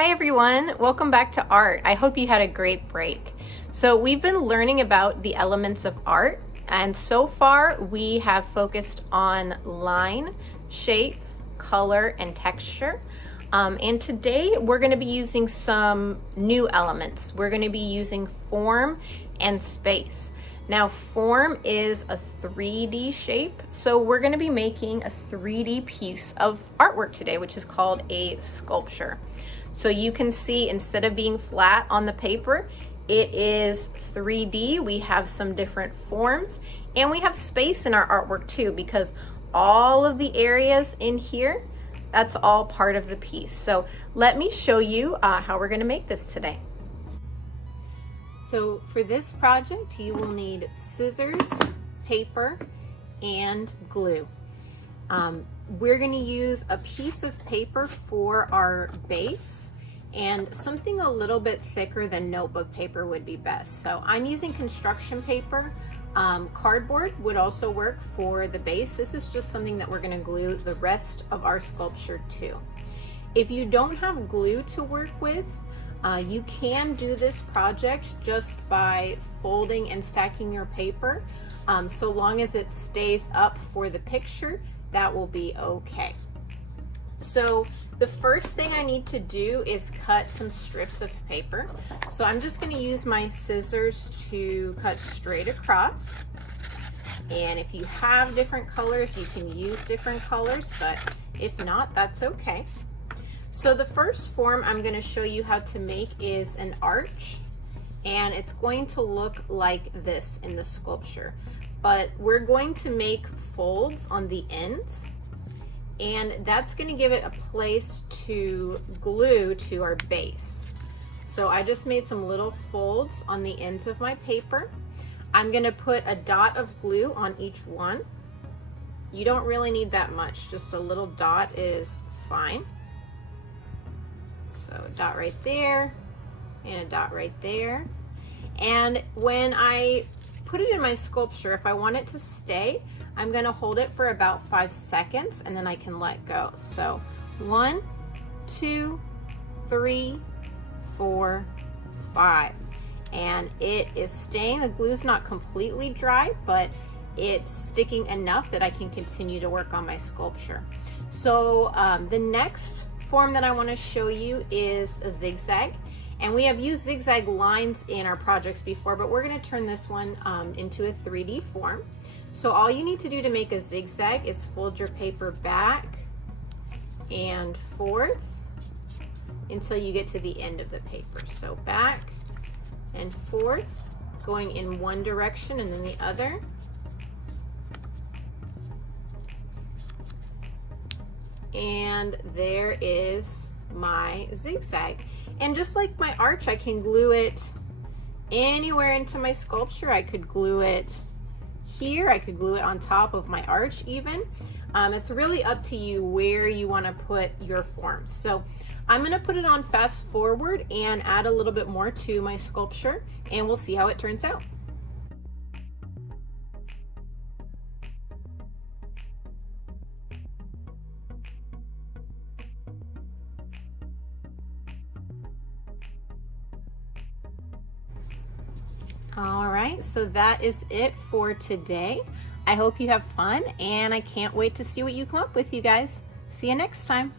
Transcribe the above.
Hi everyone, welcome back to art. I hope you had a great break. So we've been learning about the elements of art, and so far we have focused on line, shape, color, and texture. And today we're going to be using some new elements. We're going to be using form and space. Now form is a 3D shape, so we're going to be making a 3D piece of artwork today, which is called a sculpture. So you can see instead of being flat on the paper, it is 3D. We have some different forms and we have space in our artwork too, because all of the areas in here, that's all part of the piece. So let me show you how we're going to make this today. So for this project, you will need scissors, paper, and glue. We're going to use a piece of paper for our base, and something a little bit thicker than notebook paper would be best. So I'm using construction paper. Cardboard would also work for the base. This is just something that we're going to glue the rest of our sculpture to. If you don't have glue to work with, you can do this project just by folding and stacking your paper. So long as it stays up for the picture, that will be okay. So the first thing I need to do is cut some strips of paper. So I'm just going to use my scissors to cut straight across. And if you have different colors, you can use different colors, but if not, that's okay. So the first form I'm going to show you how to make is an arch, and it's going to look like this in the sculpture. But we're going to make folds on the ends, and that's going to give it a place to glue to our base. So I just made some little folds on the ends of my paper. I'm going to put a dot of glue on each one. You don't really need that much, just a little dot is fine. So a dot right there and a dot right there. And when I put it in my sculpture, if I want it to stay, I'm going to hold it for about 5 seconds and then I can let go. So 1, 2, 3, 4, 5. And it is staying. The glue's not completely dry, but it's sticking enough that I can continue to work on my sculpture. So the next form that I want to show you is a zigzag. And we have used zigzag lines in our projects before, but we're going to turn this one into a 3D form. So all you need to do to make a zigzag is fold your paper back and forth until you get to the end of the paper. So back and forth, going in one direction and then the other. And there is my zigzag. And just like my arch, I can glue it anywhere into my sculpture. I could glue it here, I could glue it on top of my arch even. It's really up to you where you want to put your forms. So I'm going to put it on fast forward and add a little bit more to my sculpture, and we'll see how it turns out. All right, so that is it for today. I hope you have fun, and I can't wait to see what you come up with, you guys. See you next time.